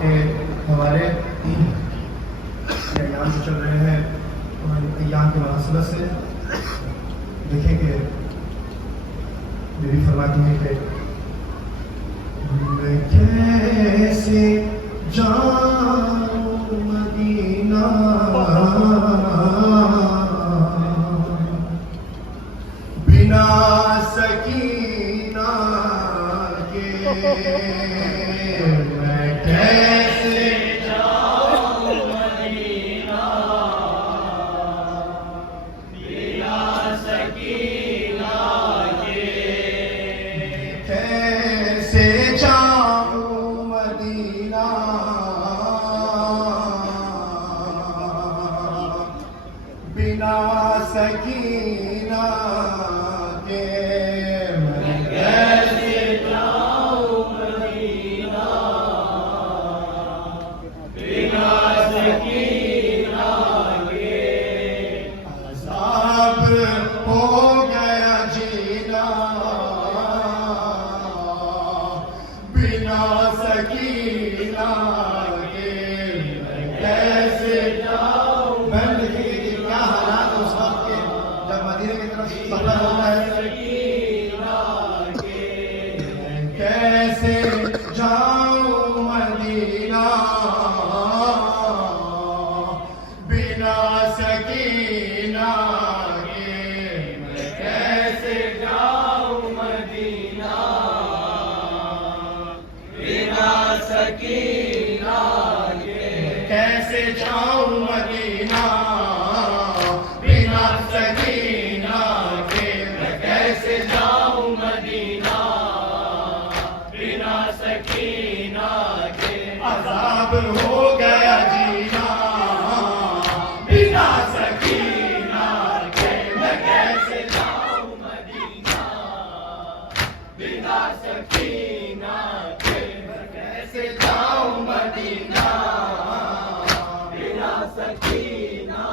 کے حوالے ایام جو چل رہے ہیں ایام کے مناسبت سے دیکھیں کہ بیوی فرماتی ہے کہ میں کیسے جاؤں مدینہ بنا سکینہ کے میں کیسے جاؤں مدینہ بنا سکینہ کے کیسے جاؤں مدینہ بنا سکینہ کے میں کیسے جاؤں مدینہ بنا سکینہ کے عذاب ہو گیا جینا بنا سکینہ کے میں کیسے جاؤں مدینے کی طرف سفر ہوتا ہے کیسے جاؤں مدینہ بنا سکینہ کے میں کیسے جاؤں مدینہ بنا سکینہ کے کیسے جاؤں مدینہ بنا سکینہ کے میں کیسے جاؤں مدینہ بنا سکینہ کے عذاب ہو گیا جینا بنا سکینہ کے میں کیسے جاؤں مدینہ بنا سکینہ کے میں کیسے جاؤں مدینہ بنا سکینہ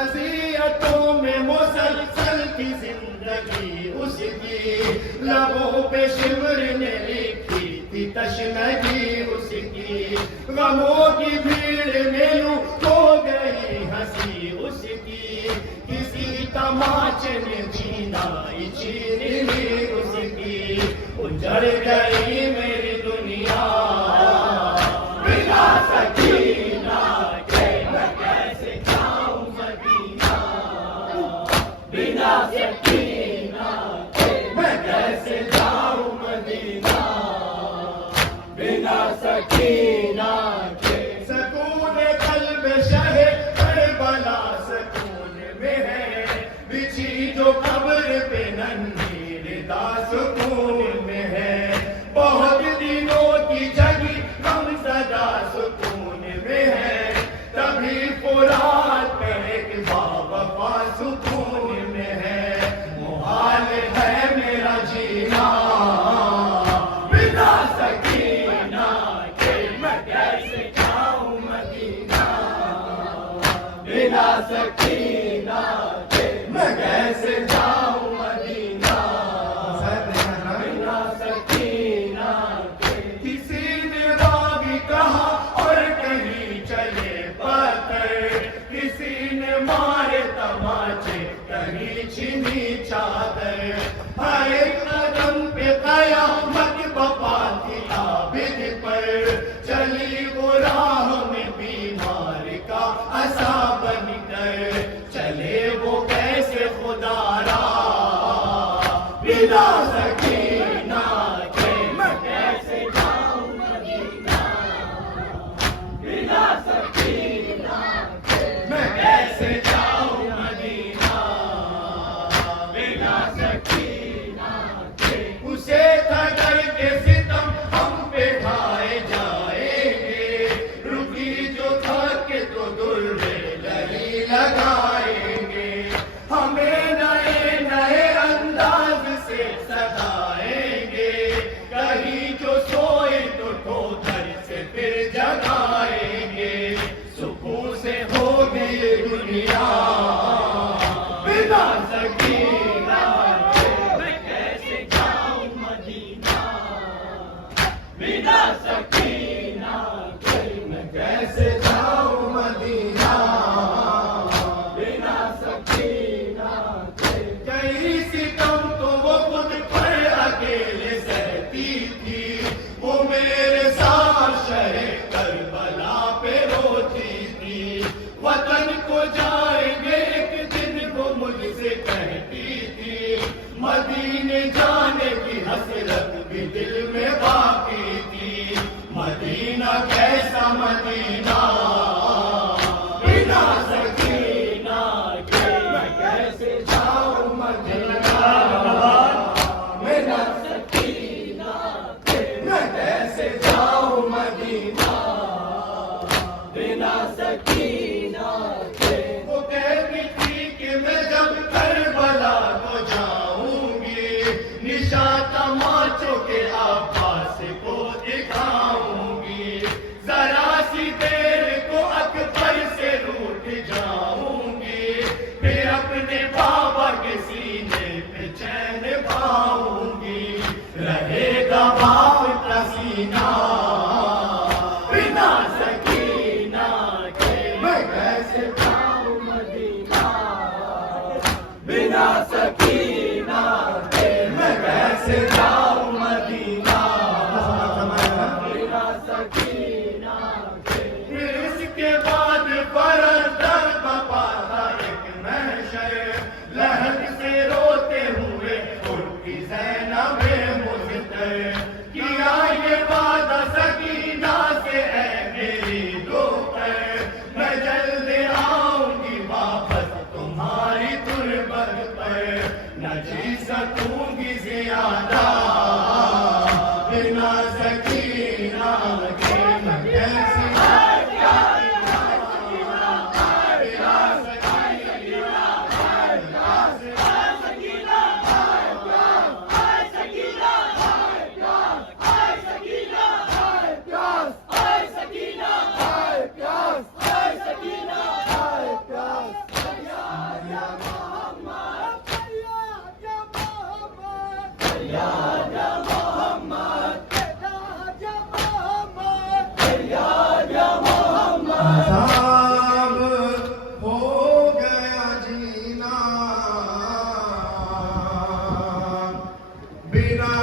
اذیتوں میں مسلسل کی زندگی اس کی لبوں پہ شمر نے لکھی تھی تشنگی اس کی غموں کی بھیڑ میں یوں ہو گئی ہنسی اس کی کسی تماچے نے چھینائی چھین لی اس کی اجڑ گئی میری دنیا بنا سکینہ کے میں کیسے جاؤں مدینہ بنا سکینہ کے میں کیسے جاؤں مدینہ بنا سکینہ کے سکون قلب شہ کربلا سکون میں ہے بچھی جو قبر پہ ننھی ردا سکون میں ہے بہت دنوں کی جگی غم زدہ سکون میں ہے تبھی فرات پہ ایک باوفا سکون میں ہے محال ہے میرا جینا بنا سکینہ کے میں کیسا مدینہ بنا سکینہ کے میں کیسے جاؤں مدینہ بنا سکینہ کے میں کیسے جاؤں مدینہ بنا سکینہ کے وہ کہتی تھی کہ میں جب کربلا کو جاؤں گی نشان تماچوں کے عباس کو دکھاؤں گی ذرا سی دیر کو اکبر سے روٹ جاؤں گی پھر اپنے بابا کے سینے پہ چین پاؤں گی رہے گا باپ کا سینہ بنا سکینہ کے میں کیسے جاؤں مدینہ بنا سکینہ کے میں کیسے جاؤں مدینہ بنا سکینہ کے پھر اس کے بعد فرزدر بپا تھا ایک محشر لہر سے روتے ہوئے اٹھتی زینب مضطر کیا یہ وعدہ سکینہ سے اے میری دوپہر میں جلد آؤں گی واپس تمہاری تربت پر نہ جی سکوں گی زیادہ بنا سکینہ کے میں کیسے عذاب ہو گیا جینا بنا